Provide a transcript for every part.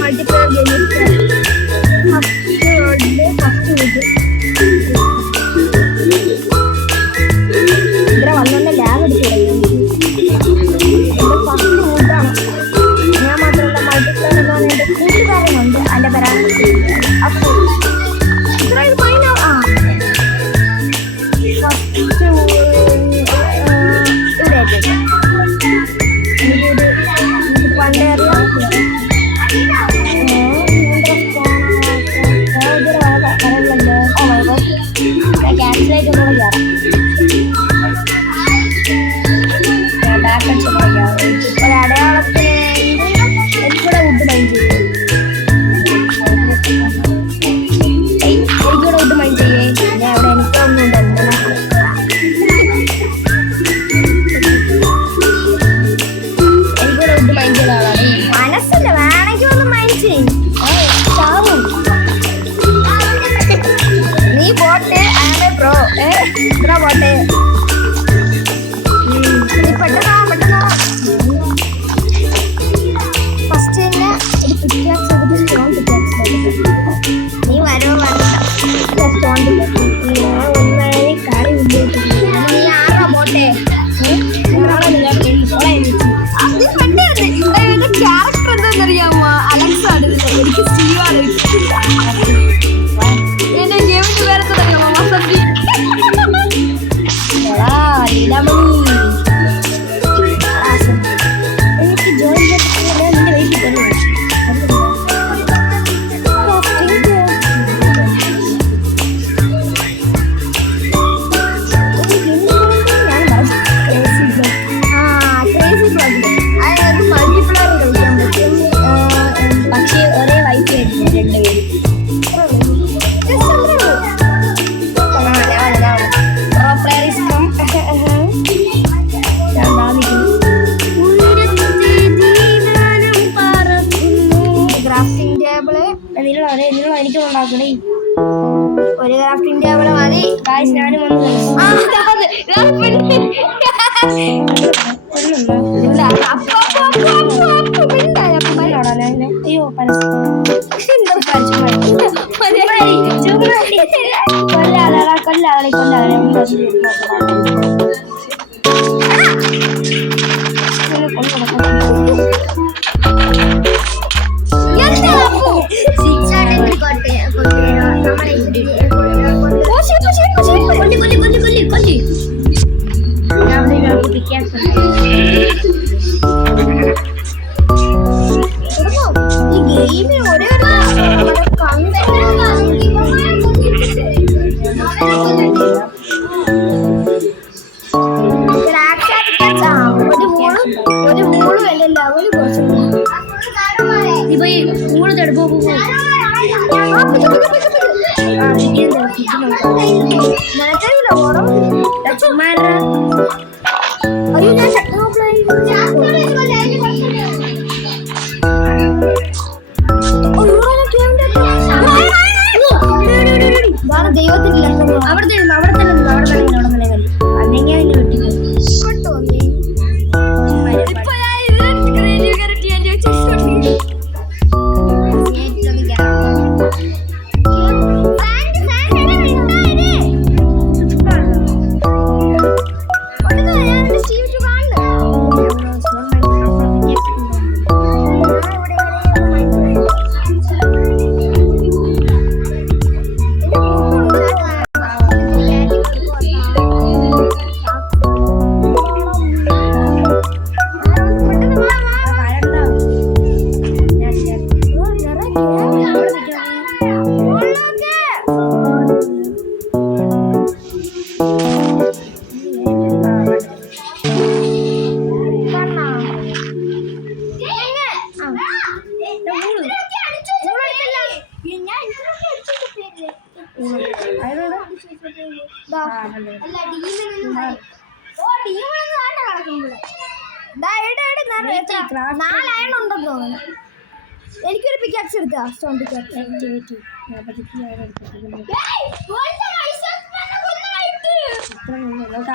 Multiplayer ഗെയിമിൽ first week ഇവിടെ വന്നോണ്ട് ലാബ് എടുത്തു ഫസ്റ്റ് വീക്കാണ്. ഞാൻ മാത്രമല്ല മൾട്ടിപ്ലെയർ എന്ന് പറഞ്ഞ എൻ്റെ കൂട്ടുകാരനുണ്ട്. അതിൻ്റെ പേരാണ് അപ്പോൾ ഇത്രയും ഫൈൻ. ഫസ്റ്റ് ഇവിടെ പണ്ടേറിയ ക്യാൻസലായിട്ട് ഒന്നുകൂടെ കയറാം. ഒരടയാളത്തിന് എനിക്കൂടെ വുഡ് മൈൻഡ് ചെയ്യേ. എനിക്കൂടെ വുഡ് മൈൻഡ് ചെയ്യേ. ഞാൻ അവിടെ എനിക്കൊന്നും എനിക്കൂടെ വുഡ് മൈൻഡ് ചെയ്ത ആളാണ്. മനസ്സില്ല വേണമെങ്കിൽ ഒന്ന് മൈൻഡ് ചെയ്യും. നീ പോട്ടെ ആമേ ബ്രോ. ബ്രോ പോട്ടെ. നീ പെട്ടെന്നാ ഫസ്റ്റ് തന്നെ ഒരു പിക്കാക്സ് എടുത്ത് സ്റ്റോൺ പിക്കാക്സ് നീ വരോ സ്റ്റോൺ ഒന്നായി കറി മുന്നോട്ട്. നീ ആരാ പോട്ടെ. ക്യാരക്ടർ എന്താണെന്നറിയാമോ? അലക്സ് ആണ്. എനിക്ക് സ്റ്റീവാണ് ഇഷ്ടമില്ല. എന്റെ ഗെയിമിന്റെ പേരെന്തറിയാമോ? വസന്തി. എനിക്ക് ജോയിൻ ചെയ്തിട്ട് നിന്റെ വീട്ടിൽ തന്നെ പക്ഷേ ഒരേ വൈഫ് ആയിരുന്നു രണ്ടുപേരും. ഗ്രാഫ്റ്റിംഗ് ടേബിള് എനിക്ക് ഉണ്ടാക്കണേ. ഒരു ഗ്രാഫ്റ്റിംഗ് ടേബിള് മതി. കാശ് ഞാനും വന്ന് അയ്യോ കൊല്ലാളെ ഒരു മൂളും അല്ലല്ല അവര് കുറച്ച് പോയി മൂള് തെടുപ്പോ മനക്കറിയില്ല ഓണം ചുമ്മാര. അയ്യോ ഞാൻ ദൈവത്തില്ല അവിടെ തന്നെ അല്ലെങ്കിൽ അതിന് വെട്ടി എനിക്കൊരു പിക്കാക്സ് എടുത്താ സ്റ്റോൺ പിക്കാക്സ്.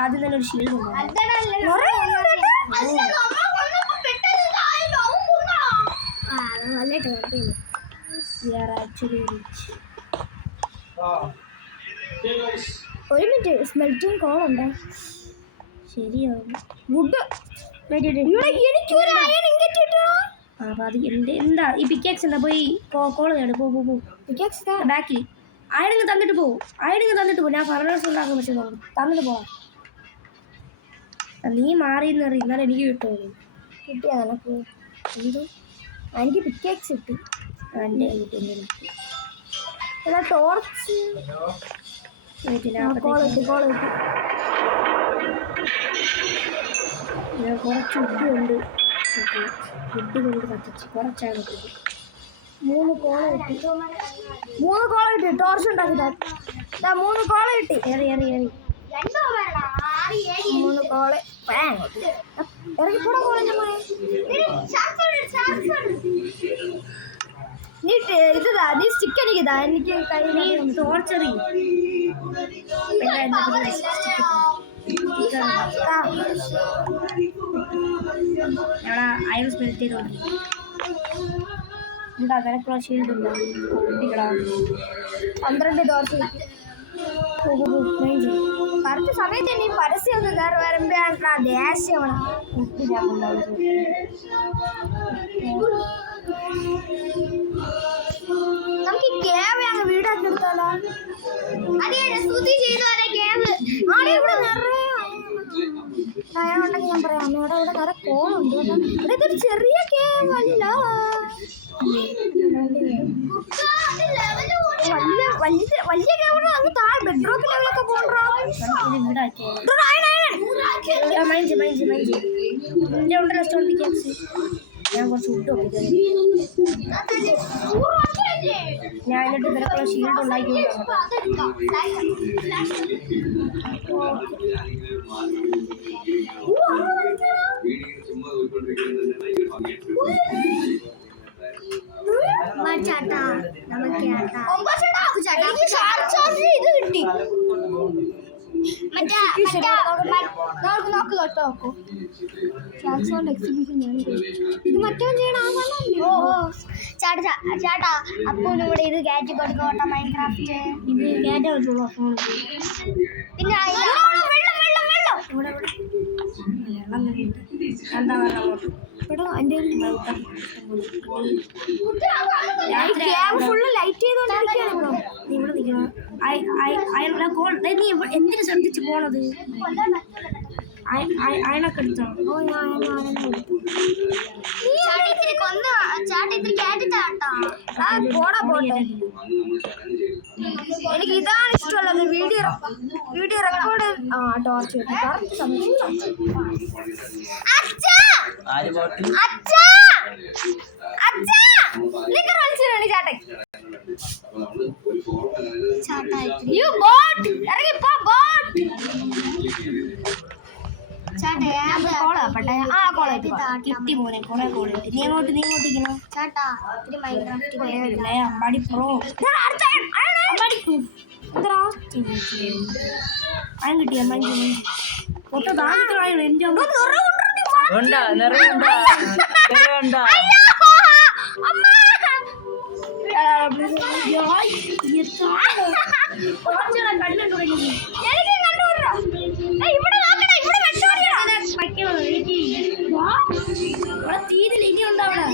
ആദ്യം തന്നെ ഒരു ഷീൽഡ് ഉണ്ട്. നല്ലതായിട്ട് കുഴപ്പമില്ല. ഒരു മിനിറ്റ്, സ്മെൽറ്റിംഗ് കോളുണ്ട്. ശരിയാവും. വുഡ് എനിക്കൊരു അയൺ ഇങ്ങോട്ട് കിട്ടണോ? അപ്പം അത് എന്താ ഈ പിക്കാക്സ് എന്താ? പോയി കോള് കേട്. പിക്കാക്സ് ബാക്കിൽ അയണിങ് തന്നിട്ട് പോകും. ഞാൻ ഫർണേഴ്സ് ഉണ്ടാക്കും. പക്ഷെ തന്നിട്ട് പോവാം. നീ മാറിയെന്ന് അറിയാം. എന്നാലും എനിക്ക് കിട്ടുമോ? കിട്ടിയാ നിനക്ക് എന്ത്? എനിക്ക് പിക്കാക്സ് കിട്ടി. എൻ്റെ കിട്ടി. ടോർച്ച് കുറച്ച് ഉപ്പുണ്ട്. ഫുഡ് കൊണ്ട് കത്തിച്ച് കുറച്ചാണ് കിട്ടി. 3 കോള കിട്ടി. ടോർച്ച് ഉണ്ടാക്കിട്ടാ 3 കോള കിട്ടി. ഏറി 3 കോള ഇറങ്ങിപ്പോടാ. കോളേജ് പോയി നീ ഇതാ, നീ സ്റ്റിക്ക് എനിക്കിതാ. എനിക്ക് ടോർച്ചറി അയൺ സ്മെൽറ്റ് ചെയ്തോണ്ട് എന്താ വിലക്കുള്ള ഷീൽഡ് ഉണ്ടോ? 12 ടോർച്ച് കിട്ടി. കറക്റ്റ് സമയത്ത് തന്നെ ഈ പരസ്യം ഒന്ന് കയറി വരുമ്പോഴാണ് ദേഷ്യമാണ്. നമുക്ക് ഈ കേവ് അങ്ങ് വീടാക്കി എടുത്താലോ? ഇവിടെ അയാളുണ്ടെങ്കിൽ ഞാൻ പറയാം. അമ്മയുടെ ഇവിടെ നിറയെ കോളുണ്ട്. ഇതൊരു ചെറിയ കേവ് അല്ല, വലിയ കേവണോ. അങ്ങ് താഴെ ബെഡ്റൂം ലെവലൊക്കെ പോകണ്ടോ? ഞാൻ കുറച്ച് ഫുഡ് ഒപ്പിക്കാം. ഞാൻ എന്നിട്ട് ഇവരൊക്കെ ഷീൽഡ് ഉണ്ടാക്കി. ഇത് കിട്ടി. ഇത് മറ്റോ ചെയ്യണം. ചേട്ടാ അപ്പൂന് ഇവിടെ ഇത് കയറ്റി കൊടുക്കോട്ടെ. മൈൻക്രാഫ്റ്റ് ഇത് കയറ്റാൻ പറ്റുള്ളൂ. പിന്നെ എന്താ ഫുള്ള് ലൈറ്റ് ചെയ്തോണ്ടിരിക്കുകയാണ്. എന്തിനു ശ്രദ്ധിച്ചു പോണത്? അയണൊക്കെ എടുത്തോ? എനിക്ക് ഇതാണ് ഇഷ്ടമുള്ളത്. Video record. ടോർച്ച് കിട്ടി പോലെ കുറെ കോളിട്ട്. നീ അങ്ങോട്ട് അമ്പാടി പ്രോ അയൻ കിട്ടിയ ഒട്ട താഴെ എന്റെ തീരില്ല. ഇനി ഉണ്ടാവണം.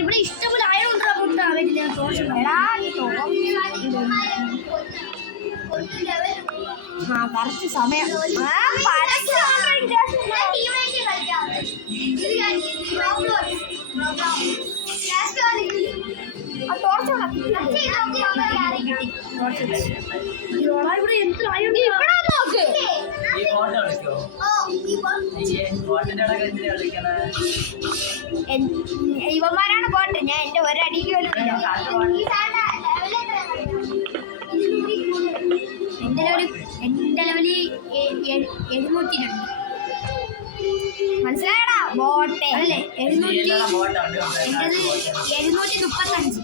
ഇവിടെ ഇഷ്ടംപോലെ ആയോണ്ടാ വരില്ല. കറക്റ്റ് സമയം. ഇവന്മാരാണ് പോട്ടെ. ഞാൻ എന്റെ ഒരടിക്ക് പോലും എന്റെ ലെവല് 702. മനസ്സിലായടാ? ബോട്ടെ അല്ലേ? 735.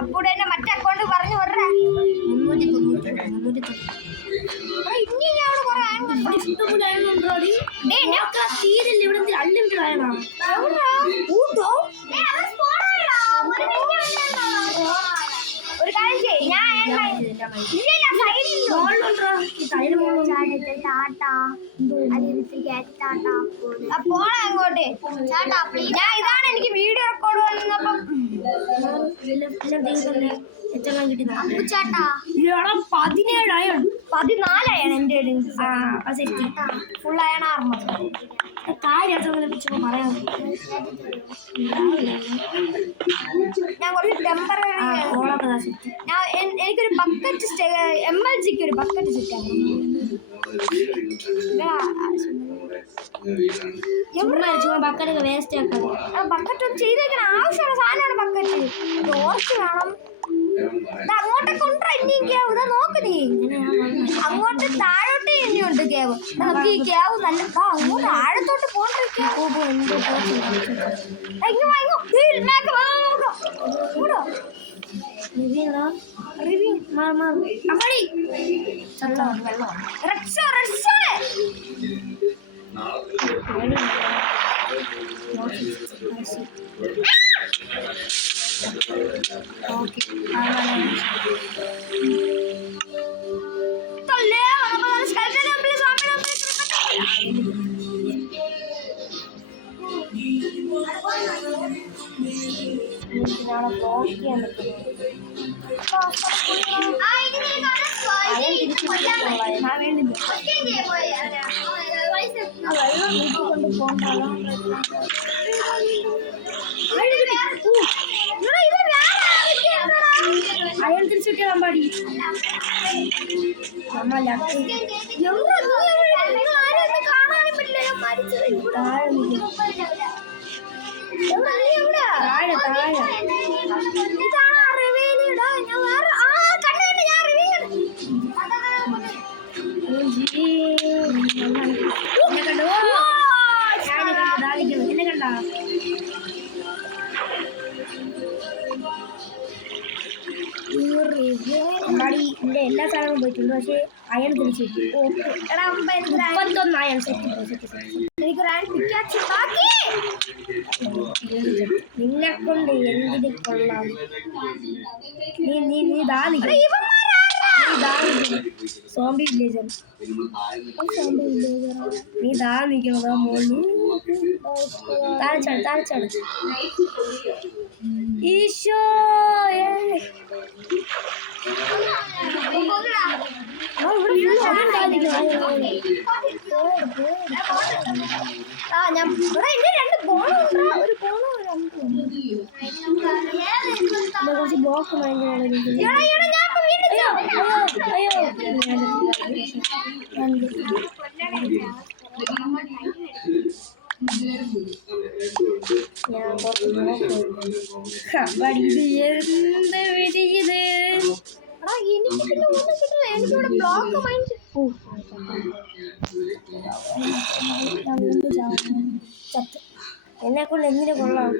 അപ്പോടെ എന്നെ മറ്റേ അക്കൗണ്ട് പറഞ്ഞു വിടറേ. 390. ഇനി അവിടെ കുറെ തീരില്ല. ഇവിടെ അൺലിമിറ്റഡ് ആയതാണ്. ഇതാണ് എനിക്ക് വീഡിയോ റെക്കോർഡ് വന്നപ്പം ചേട്ടാ 17 അയൺ 14 അയൺ എൻ്റെ ഫുൾ അയൺ ആർമർ കാര്യം പറയാം. ഞാൻ കുറച്ച് ടെമ്പററി എനിക്കൊരു ബക്കറ്റ് MLGക്ക് ഒരു ബക്കറ്റ് സെറ്റാണ്. ബക്കറ്റൊക്കെ വേസ്റ്റ് ആക്കാം. ബക്കറ്റ് ഒന്ന് ചെയ്തേക്കണ ആവശ്യമുള്ള സാധനമാണ് ബക്കറ്റ്. ടോർച്ച് വേണം. അങ്ങോട്ട് കൊണ്ടുവരാ ഇനി കേവ് ഇതാ നോക്ക് നീ. അങ്ങോട്ട് താഴോട്ട് ഇനിയുണ്ട് കേവ്. നമുക്ക് ഈ കേവ് നല്ല അങ്ങോട്ട് ആഴത്തോട്ട് അയാൾ തിരിച്ചിട്ടാൻ പാടി. എന്റെ എല്ലാ സാധനവും പോയിട്ടുണ്ട്. പക്ഷെ അയൺ തിരിച്ചു മുപ്പത്തൊന്ന് അയൺ നിന്നെ കൊണ്ട് എന്തിന് കൊള്ളാം. നീ സോംബി വില്ലേജർ നീ ദാ നിൽക്കണതാ മോളി താഴ്ചാട് ഈശോ ഞാൻ ഇവിടെ എന്റെ 2 ബോണുണ്ട്. ഒരു ബോണോ കുറച്ച് ബ്ലോക്ക് എനിക്കിവിടെ ബ്ലോക്ക് മൈൻഡ് എന്നെ കൊണ്ട് എന്തിനു കൊള്ളാം.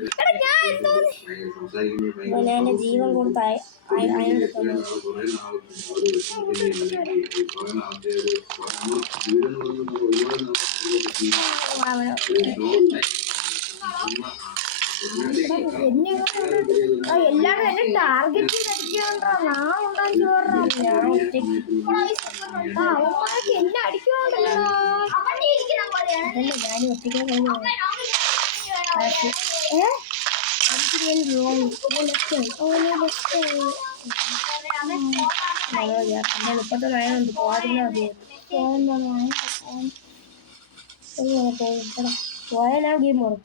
ഞാൻ എന്തോ എന്റെ ജീവൻ കൊടുത്ത അയണെടുക്കുന്നു. എല്ലാവരും എന്നെ ടാർഗറ്റ് ചെയ്തടിക്കണ്ടാ. ഞാൻ ഉണ്ടാക്കി അവന്മാർക്ക് എന്നെ അടിക്കണ്ടല്ലോ. ഞാൻ ഒറ്റയ്ക്കാൻ മുപ്പത്തൊന്നായുണ്ട്. പോയാൽ ഞാൻ ഗെയിം ഓടും.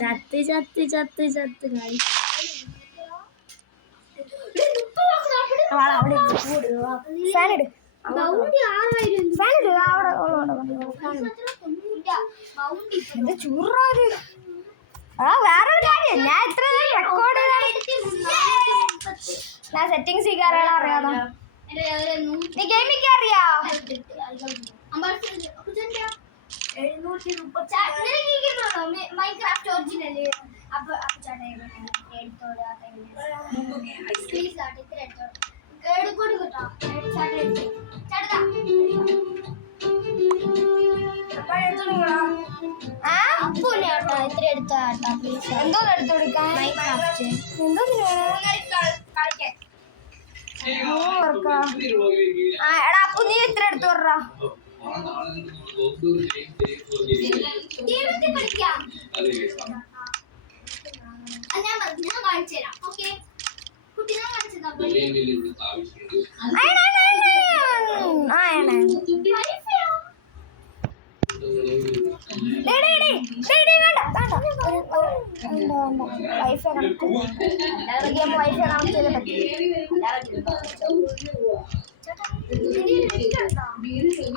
ചത്ത് ചത്ത് ചത്ത് ചത്ത് കളി ഫാനിട് ചൂറാറ്. വേറൊരു കാര്യം ഞാൻ ഇത്ര റെക്കോർഡ് ഞാൻ സെറ്റിങ്സ് അറിയാമോ? നീ ഗെയിമിങ് അറിയാ? മൈൻക്രാഫ്റ്റ് ഒറിജിനല് അപ്പൊ എടുത്തോട് കേട്ടോ. ഇത്ര എടുത്താ പ്ലീസ്. എന്തോ എടുത്തു കൊടുക്കാൻ? എന്തോ എടാ അപ്പു നീ ഇത്ര എടുത്തു പറ.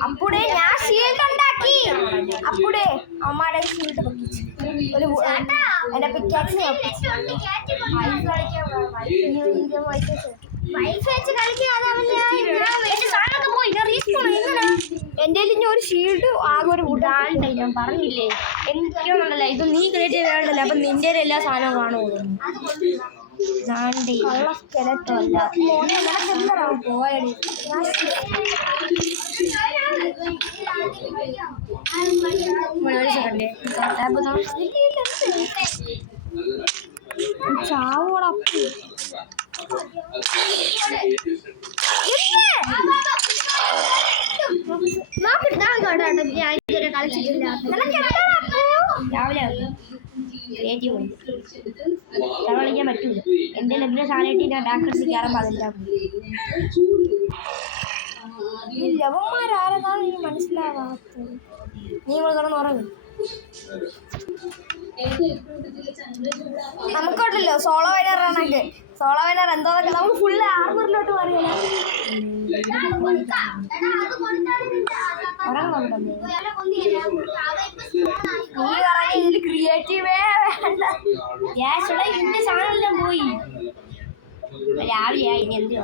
അപ്പൂടെ ഞാൻ ഷീൽഡ് ഉണ്ടാക്കി. അപ്പൂടെ അമ്മയുടെ ഷീൽഡ് ഒരു എന്റെ പിക്കാക്സ് എന്റെ ഇനി ഒരു ഷീൽഡ് ആകെ ഒരു വുഡാണ്ടായി. ഞാൻ പറഞ്ഞില്ലേ എനിക്കൊന്നുണ്ടല്ല ഇത് നീ ക്രിയേറ്റ് ചെയ്തല്ല. അപ്പൊ നിന്റെ എല്ലാ സാധനവും കാണുമോ? പോയടി ചാവോടാ രാവിലെ ക്രിയേറ്റീവ് കളിക്കാൻ പറ്റൂല. എന്റെ ലഗ്ന സാധനമായിട്ട് ഞാൻ ഡാക്ടേഴ്സ് കയറാൻ പാടില്ല. ഈ ലവന്മാരാരെന്നാണ് എനിക്ക് മനസ്സിലാവാത്തത്. നീ ഇവിടെ കിടന്ന് ഉറങ്ങും. നമുക്കുണ്ടല്ലോ സോളോ വൈനർ ആണെങ്കിൽ സോളോ വൈനർ എന്തോന്നൊക്കെ നമുക്ക് ഫുള്ള് ആർമറിലോട്ട് മാറിയല്ലോ. നീ പറഞ്ഞ ഇതിൽ ക്രിയേറ്റീവേ വേണ്ട. ഇതിന്റെ സാധനം പോയി രാവിലെ ഇനി എന്ത്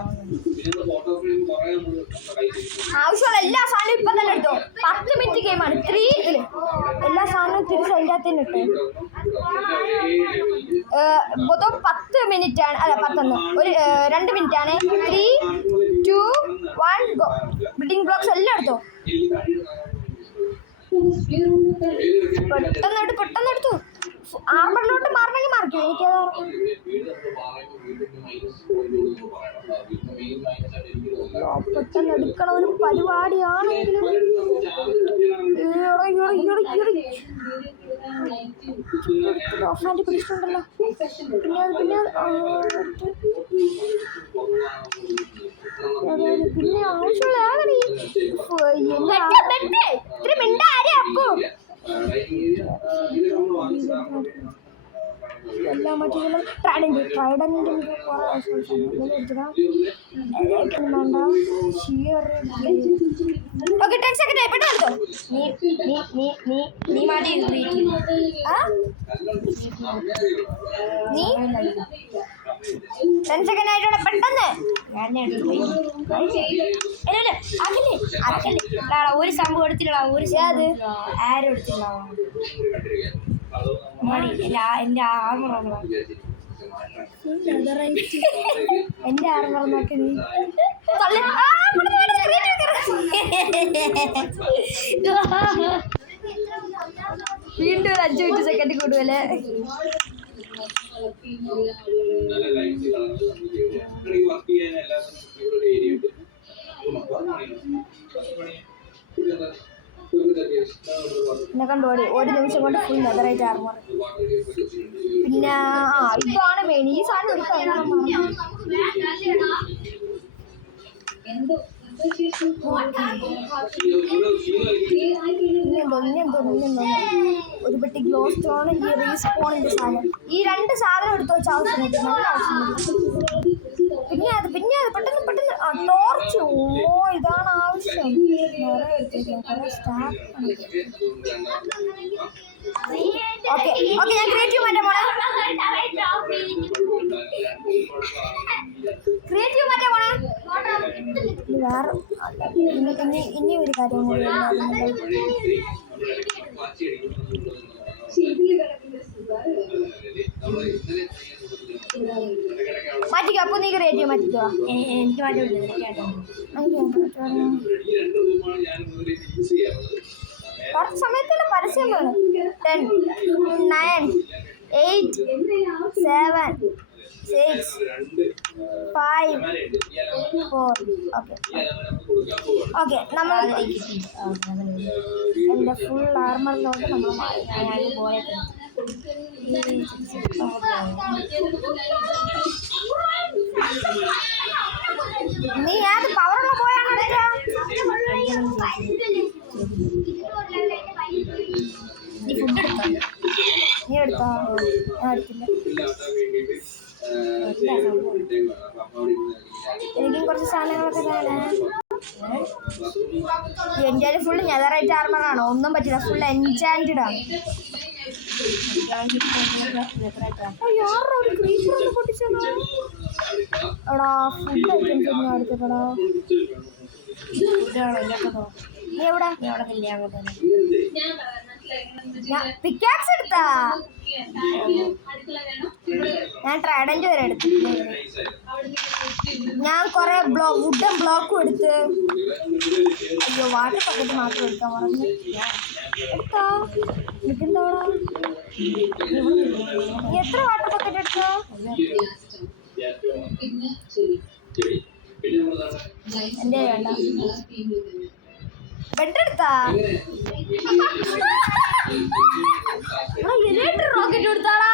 ആവശ്യമുള്ള എല്ലാ സാധനവും ഇപ്പം തന്നെ എടുത്തോ. 10 മിനിറ്റ് ഗെയിമാണ്. 3 എല്ലാ സാധനവും തിരിച്ച് അതിൻ്റെ അകത്ത് തന്നെ ഇട്ടു. മൊത്തം 10 മിനിറ്റാണ്. അല്ല 10 ഒരു 2 മിനിറ്റാണ്. 3, 2, 1 ഗോ. ബിൽഡിംഗ് ബ്ലോക്സ് എല്ലാം എടുത്തോ. പെട്ടെന്ന് എടുത്തു. ആർമറിലോട്ട് മാറണമെങ്കിൽ മാറിക്കോ. എനിക്കത് പെട്ടെന്ന് എടുക്കണ ഒരു പരിപാടിയാണെങ്കിലും പിടിച്ചിട്ടുണ്ടല്ലോ. പിന്നെ ആവശ്യമുള്ള ഇത്ര മിണ്ടാരെ അപ്പോ എല്ലാം മറ്റേ ട്രൈഡൻറ്റ് കുറേ വേണ്ട. ഷിയർ ഓക്കെ 10 സെക്കൻഡ് ആയി. പെട്ടെന്ന് എടുത്തോ. നീ മാറ്റി നീ 10 സെക്കൻഡ് ആയിട്ടുള്ള പെട്ടെന്ന് ഒരു സംഭവം എടുത്തില്ല. ഒരു അത് ആരും എടുത്തില്ല. എന്റെ ആർമർ എന്റെ ആർമർ നോക്കി നീ വീണ്ടും ഒരു 5 സെക്കൻഡ് കൂടുതല്. എന്നെ കണ്ടുപോടി 1 നിമിഷം കൊണ്ട് ഫുൾ നെതറായിട്ട് ആർമർ. പിന്നെ ഇതാണ് മെയിൻ. ഈ സാധനം എടുക്കാൻ ഒരു പെട്ടി ഗ്ലോ സ്റ്റോൺ, ഈ റീസ്പോണിന്റെ സാധനം, ഈ 2 സാധനം എടുത്തു വെച്ച ആവശ്യമില്ല. നല്ല ആവശ്യമില്ല. പിന്നെ അത് പെട്ടെന്ന് ടോർച്ച്. ഇതാണ് ആവശ്യം. കുറെ സ്റ്റാഫ്. ഓക്കെ ഞാൻ ക്രിയേറ്റീവ് മാറ്റാൻ പോണേ. വേറെ ഇനി ഒരു കാര്യം കൂടി മാറ്റിക്കോ. അപ്പോൾ നീ ക്രിയേറ്റീവ് മാറ്റിക്കോ. എനിക്ക് മാറ്റി കുറച്ച് സമയത്തുള്ള പരസ്യമാണ്. 10, 9, 8, 7, 6, 5, 4. ഓക്കെ നമ്മൾ എൻ്റെ ഫുൾ ആർമറിലോട്ട് നമ്മൾ മാറി. നീ ഏത് പവറുള്ള പോയാണ് എടുക്കുക? നീ ഫുഡ് എടുത്തോ? നീ എടുത്തോ? ഞാൻ എടുത്തില്ല. എനിക്കും കുറച്ച് സാധനങ്ങളൊക്കെ വേണേ. എൻ്റെ ഫുൾ നെതറൈറ്റ് ആർമറാണ്, ഒന്നും പറ്റില്ല. ഫുൾ എൻചാൻറ്റഡ് ആണ്. എടാ ഫുഡ് ഐറ്റംസ് എടുത്തിട്ടടാ. നീ എവിടെ? പിക്കാക്സ് എടുത്താ? ഞാൻ ട്രൈഡന്റ് വരെ എടുത്തു. ഞാൻ കൊറേ വുഡൻ ബ്ലോക്കും എടുത്ത്. അയ്യോ വാട്ടർ പക്കറ്റ് മാത്രം എടുക്കാൻ പറഞ്ഞു. എടുത്താ? നിൽക്കുന്നോടാ. നീ എത്ര വാട്ടർ പക്കറ്റ് എടുത്തോ? എൻ്റെ വേണ്ട. ബെഡ് എടുത്താ? റോക്കറ്റ് എടുത്താടാ.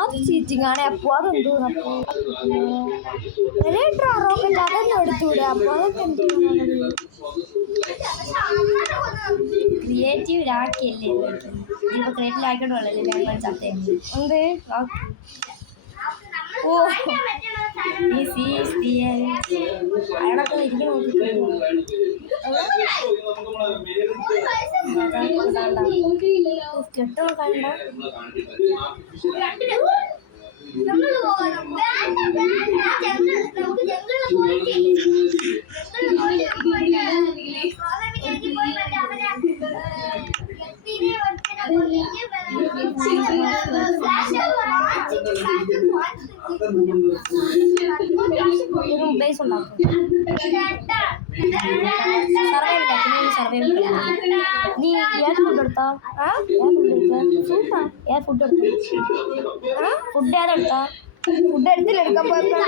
അത് ചീറ്റിംഗ് ആണ്. അപ്പൊ അതെന്തോ റോക്കറ്റ് അതൊന്നും എടുത്തൂടെ? അപ്പൊ അതൊക്കെ എന്തോ ക്രിയേറ്റീവിലാക്കിയല്ലേ. ഇപ്പൊ ക്രിയേറ്റീവിലാക്കിയോണ്ടല്ലേ ചത്തേ. എന്ത്? ഓ അയാളൊക്കെ ഇരിക്കും. കെട്ടോ കണ്ട ബേസ് ഉണ്ടാക്കും. നീ ഏത് ഫുഡ് എടുത്താ? ഫുഡ് ഏതെടുത്താ? ഫുഡ് എടുത്തില്ല. എടുക്കാൻ പോയപ്പോ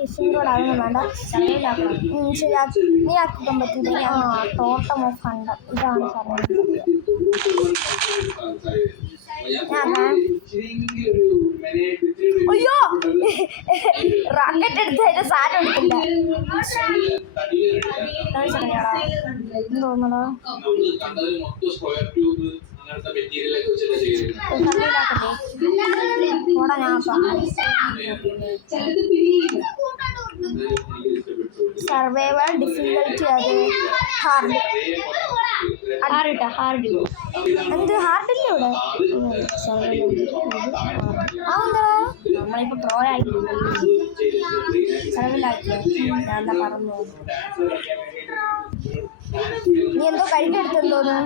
ഫിഷിംഗ് റോഡ് അതൊന്നും വേണ്ട. നീ ആക്കാൻ പറ്റില്ല. ടോട്ടം ഓഫ് ഫണ്ട് ഇതാണ് അയ്യോ റാക്കറ്റ് എടുത്ത് അതിന്റെ സാധനം എടുത്തില്ല. തോന്നണോ? ഓടാ ഞാൻ സർവൈവൽ ഡിഫിക്കൽട്ടി. അത് ഹാർഡ്. എന്ത് ഹാർഡില്ല ഇവിടെ? അതെന്താ നമ്മളിപ്പോ പ്രോ ആയി സർവൈവലാക്കിയ ഞാൻ എന്താ പറഞ്ഞു. നീ എന്തോ കഴിക്കെടുത്തെന്തോന്ന്?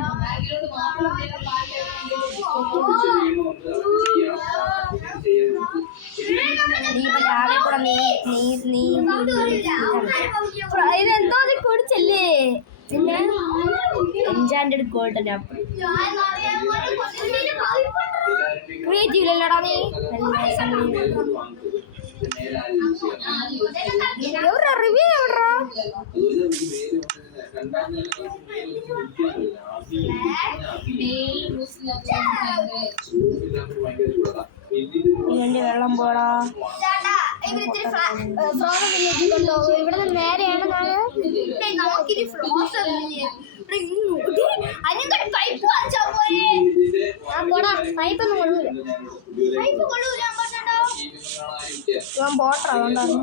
ഇതെന്തോ കുടിച്ചല്ലേ? പിന്നെ എൻചാൻറ്റഡ് ഗോൾഡൻ ആപ്പിൾ. ക്രിയേറ്റീവിലല്ലടാ നീ. എവിടാ റിവ്യൂ? എവിടാ ഇതിന്റെ വെള്ളം പോടാ. ഇവിടെ നേരെയാണ് പൈപ്പൊന്നും കൊള്ളൂല. ബോട്ടർ അതുകൊണ്ടാണ്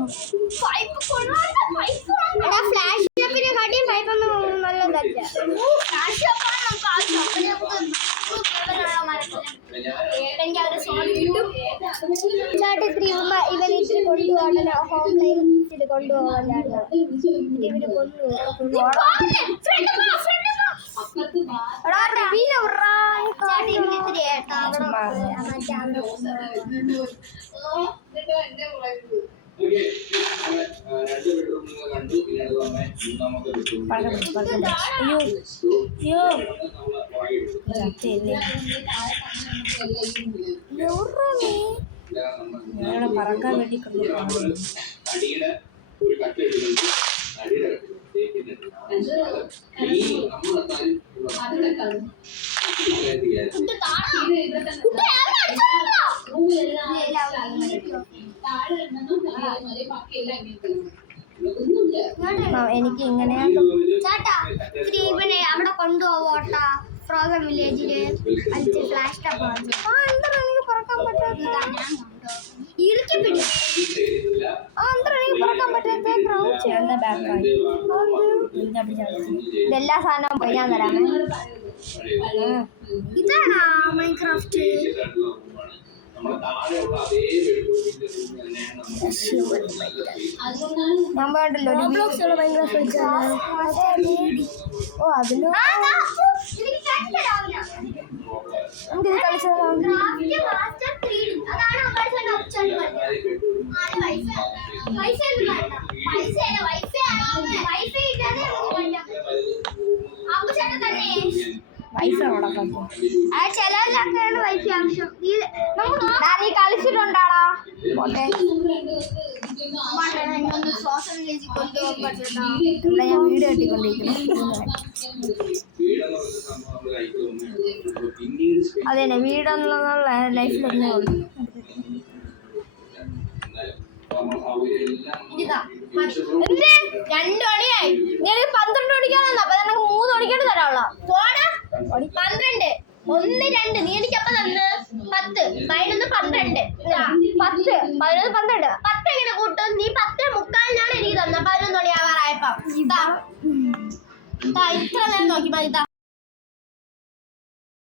ഫ്ലാഷ് പൈപ്പൊന്നും നല്ലതല്ല. ചാട്ടി ഇവൻ ഇത്തിരി കൊണ്ടുപോകണം ഹോം ലൈൻ ഇത്തിരി കൊണ്ടുപോകാൻ ഇവര് പറക്കാൻ വേണ്ടി എനിക്ക് ഇങ്ങനെയാ ചേട്ടാ ഇവനെ അവിടെ കൊണ്ടുപോകോട്ടാ ഫ്രോസൺ വില്ലേജില് ഫ്ലാഷ് ടോപ്പ് എനിക്ക് പറക്കാൻ പറ്റാത്ത പറക്കാൻ പറ്റാത്ത ഇതെല്ലാ സാധനവും പോയി ഞാൻ തരാമേ ഇതാണോ മൈൻക്രാഫ്റ്റ് നമ്മളുണ്ടല്ലോ ഓ അതില് നമുക്കിത് ചിലവിലൊക്കെയാണ് വൈഫൈ ആവശ്യം നീ കളിച്ചിട്ടുണ്ടാടാ ഇവിടെ ഞാൻ വീഡിയോ കെട്ടിക്കൊണ്ടിരിക്കുന്നു അതെ വീടെന്നുള്ള ലൈഫിൽ തന്നെ ഉള്ളു 2 മണിയായി ഞാൻ 12 മണിക്കാണ് അപ്പൊ നിനക്ക് 3 മണിക്കാണ് തരാനുള്ള 12 1 2 നീ എനിക്ക് അപ്പൊ തന്ന് 10 11 12 10 11 12 10 എങ്ങനെ കൂട്ടും നീ 10:45 എനിക്ക് തന്നെ 11 മണിയാവാറായപ്പോ ഇതാ ഇത്ര നേരം നോക്കി ഇതാ